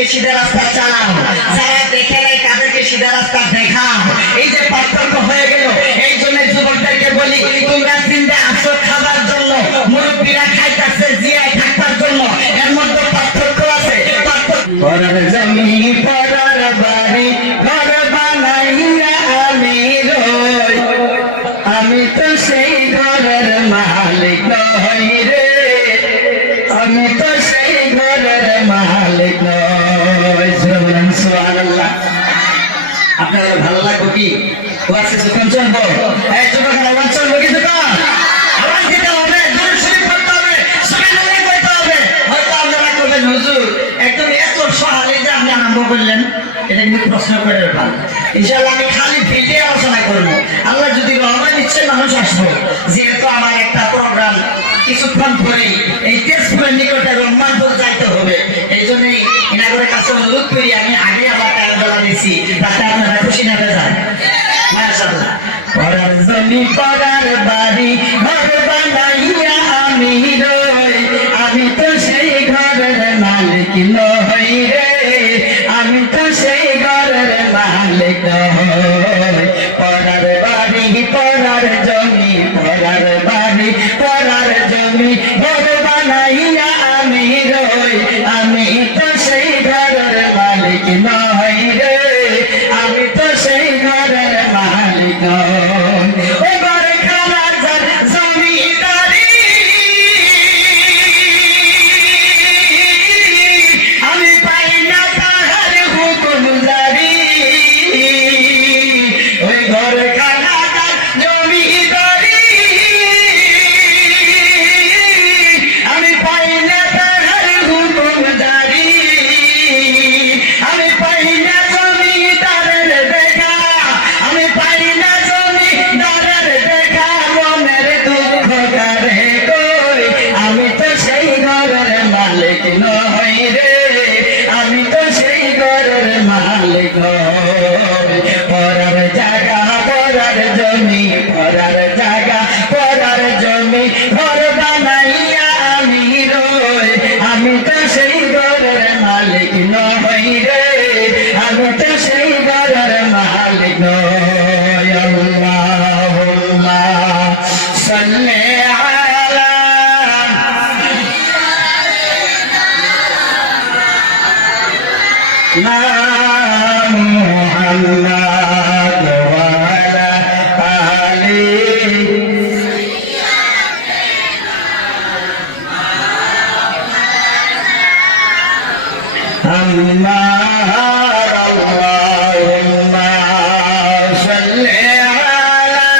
তাদেরকে সিধা রাস্তা চালাও, যারা দেখে নাই তাদেরকে সিধা রাস্তা দেখাও। এই যে পার্থক্য হয়ে গেল, এই জন্য যুবকদেরকে বলি, তোমরা চিন্তা আসো খাবার জন্য, মুরব্বীরা খাইতেছে জিয়ায় থাকবার জন্য, এর মধ্যে পার্থক্য আছে। পরার জমি পরার বাড়ি ঘর বানাইয়া আমি রই, আমি তো সেই ঘরের মালিক নই রে, আমি তো সেই ঘরের মালিক নই। সুবহানাল্লাহ। আপনাদের ভালো লাগবে কি? ওয়াসে যখন চলবো, এই যুবকের আওয়াজ চলবো কি যুবক? আওয়াজ দিতে হবে, দুরূদ শরীফ পড়তে হবে, সুবহানাল্লাহ বলতে হবে। হয়তো আপনারা করবেন হুজুর একদম এত সহজ এই যে আপনি আরম্ভ করলেন, এটা কিন্তু প্রশ্ন করে ব্যাপার। ইনশাআল্লাহ আমি খালি ফিল্ডে আলোচনা করবো, আল্লাহ যদি রহমান নিশ্চয় মানুষ আসবো। যেহেতু আমার একটা প্রোগ্রাম কিছুক্ষণ পরেই এই তেজপুরের নিকটে রহমানপুর যাইতে হবে, এই জন্যই ইনাগরের কাছে অনুরোধ করি, আমি আগে আমার টাইম বেলা দিচ্ছি, তাতে আপনারা খুশি না হয়ে যান। মাশাআল্লাহ। পরার জমি পরার বাড়ি ঘর বানাইয়া আমি রই, আমি তো সেই ঘরের মালিক নই রে, আমি তো সেই ঘরের মালিক নই। পরার বাড়ি পরার জমি পরার বাড়ি পরার জমি ঘর বানাইয়া আমি রই, আমি তো সেই ঘরের মালিক নই রে, আমি তো সেই ঘরের মালিক নই। ও ঘরে খানা যার জমিদারি, আমি পাই না তাহার হুকুম জারি, ওই ঘরে খানা যার জমিদারি, আমি পাই না তাহার হুকুম জারি, আমি পাই না জমিদারের দেখা, আমি পাই না জমিদারের দেখা, মনের দুঃখ কারে কই, আমি তো সেই ঘরের মালিক নই রে, আমি তো সেই ঘরের মালিক নই। পরার জায়গা পরার জমি পরার জায়গা পরার জমি ঘর বানাইয়া আমি রই, আমি তো সেই ঘরের মালিক নই রে, আমি তো সেই ঘরের মালিক নই। আল্লাহুম্মা সাল্লি আলা মুহাম্মাদ ওয়া আলা আলিহি আল্লাহুম্মা সাল্লি আলা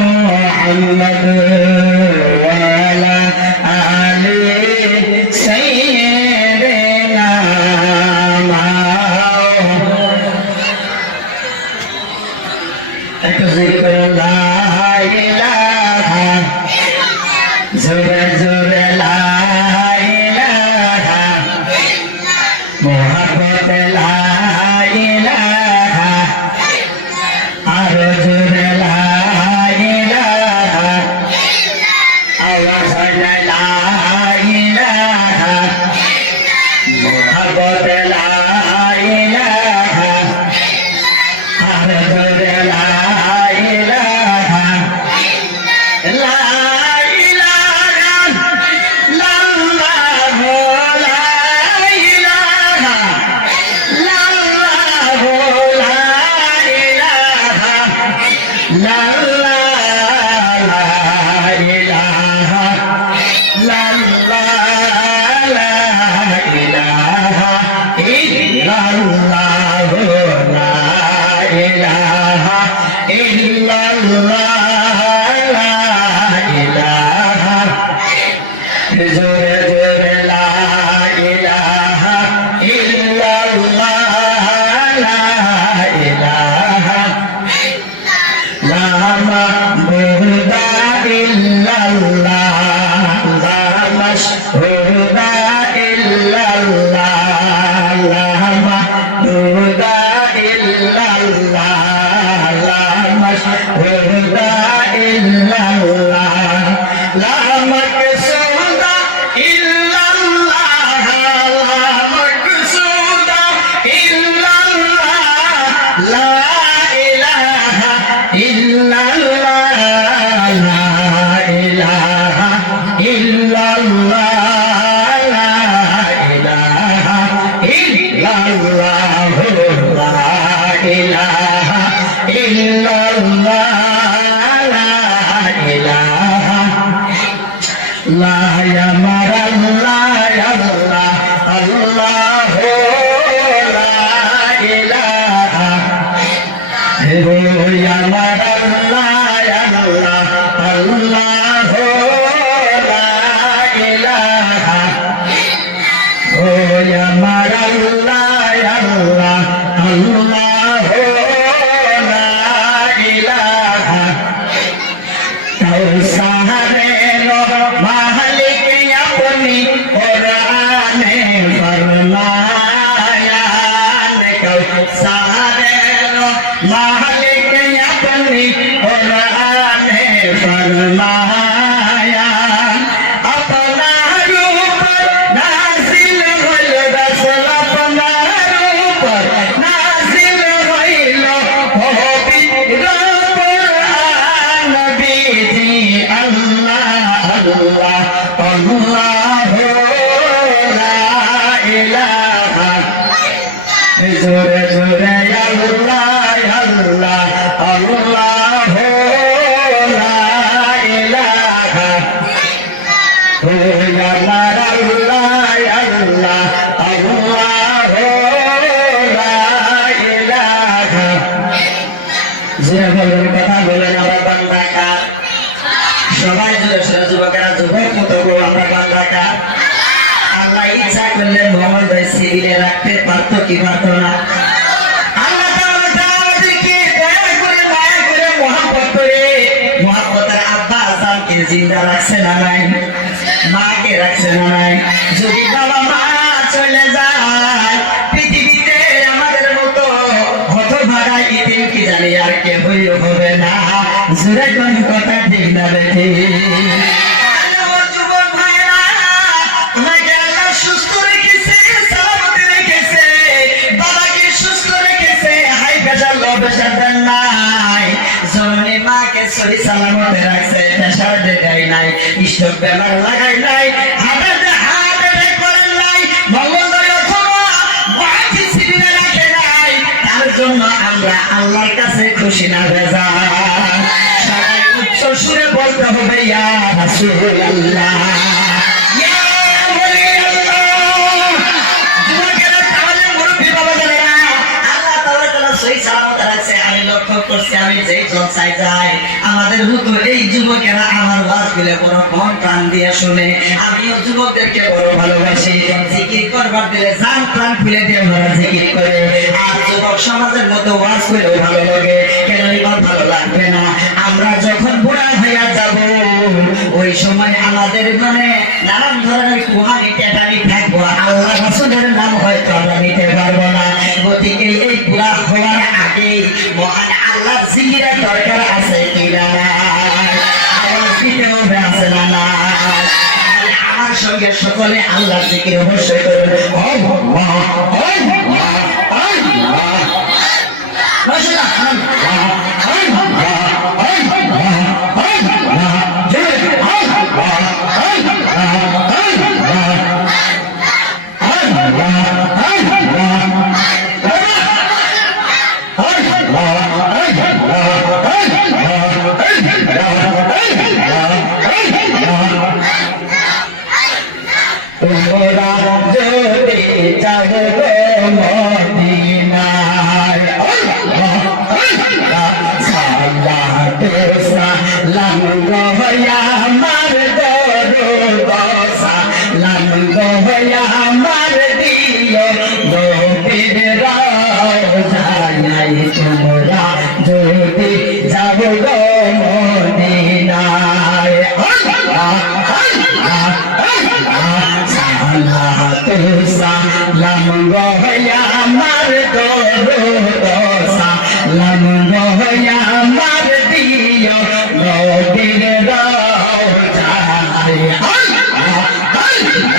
মুহাম্মাদ ওয়া আলা আলিহি সাইয়্যিদিনা একটু জিকির লা ইলাহা, জোরে জোরে লা ইলাহা, মুহাব্বত লা ইলাহা, আরো জোরে লা ইলাহা, আওয়াজ হয় লা ইলাহা, মুহাব্বত লা ইলাহা, আরো জোরে লা ইলাহা, লা ইলাহা ইল্লাল্লাহু, লা ইলাহা ইল্লাল্লাহু, লা ইলাহা ইল্লাল্লাহ, লা ইলাহা ইল্লাল্লাহ, লা ইলাহা ইল্লাল্লাহু, লা ইলাহা ইল্লাল্লাহ, লা ইলাহা, জোরে জোরে লা ইলাহা ইল্লাল্লাহ, লা ইলাহা, লা মাবুদা ইল্লাল্লাহ, লা মাশহুদা ইল্লাল্লাহ, লা মাবুদা ইল্লাল্লাহ, লা মাশহুদা ইল্লাল্লাহ, ইল্লাল্লাহ লা ইলাহা ইল্লাল্লাহ লা ইলাহা ইল্লাল্লাহ লা ইলাহা ইল্লাল্লাহ লা ইলাহা লা ইয়ামারাল্লাহ আল্লাহ আল্লাহ লা ইলাহা হে আমার আল্লাহ আল্লাহ আল্লাহ লা ইলাহা ও আমার আল্লাহ আল্লাহ আল্লাহ লা ইলাহা কাউসারের মালিক আপনি কোরআনে ফরমায়ান কাউসারের মালিক আপনি কোরআনে ফরমায়ান আপনার উপর নাযিল হইল রাসূল আপনার উপর নাযিল হইল পবিত্র কোরআন নবীজি আল্লাহ আল্লাহ আল্লাহ লা ইলাহা জোরে জোরে আল্লাহ আল্লাহ আল্লাহ লা ইলাহা ও আমার আল্লাহ আল্লাহ আল্লাহ লা ইলাহা যে বলেন কথা বলেন আমার বান্দা কার সবাই জোরে জোরে যুবকেরা যুবক মতো আমরা বান্দা কার আল্লাহ ইচ্ছা করলে মোহাম্মদ ভাই সিভিলে রাখতে পারতো কি পারতো না আল্লাহ তাআলা আমাদেরকে দয়া করে মায়া করে মহব্বত করে মহব্বতের আব্বা আজানকে জিন্দা রাখছে না নাই মাকে রাখছে না নাই যদি বাবা মা চলে যায় পৃথিবীতে আমাদের মতো হতভাগা ইতিম কি জানি আর কে হবে না জোরে কোন কথা ঠিক না দেখি সালামতে রাখছে প্রেসার দেখাই নাই স্ট্রোক বেমার লাগাই নাই হার্ট অ্যাটাক করেন নাই মঙ্গলদয় অথবা বাকি সিরিয়ালে রাখে নাই তার জন্য আমরা আল্লাহর কাছে খুশি না ভেজা সবাই উচ্চ সুরে বলতে হবে ইয়া রাসূলুল্লাহ ইয়া ওলি আল্লাহ যুবকেরা তাহলে মুরব্বি বাবা জানেন না আল্লাহ তাআলা সহি সালামতে রাখছে আমি লক্ষ্য করছি আমি যেই জলসায় যাই আমাদের হুজুর এই যুবকেরা আমার ওয়াজগুলো বড় মন প্রাণ দিয়ে শুনে আমিও যুবকদেরকে বড় ভালোবাসি জিকির করবার দিলে জান প্রাণ খুলে দিয়ে ওরা জিকির করে আর যুবক সমাজের মধ্যে ওয়াজ করলেও ভালো লাগে কেন এবার ভালো লাগবে না আমরা যখন বুড়া হইয়া যাব ওই সময় আমাদের মানে নানান ধরনের কুহানি টেটানি থাকবো আল্লাহ রাসূলের নাম হয়তো আমরা নিতে পারবো না গতিকে এই বুড়া হওয়ার আগে মহান আল্লাহর জিকিরের দরকার আছে কিনা আল্লাহর জিকির হবে আছে না না আমার সঙ্গে সকলে আল্লাহর জিকির অবশ্যই করবে আল্লাহ আল্লাহ আল্লাহ মাশাআল্লাহ মদিনায় আল্লাহ আল্লাহ সাল্লাল্লাহু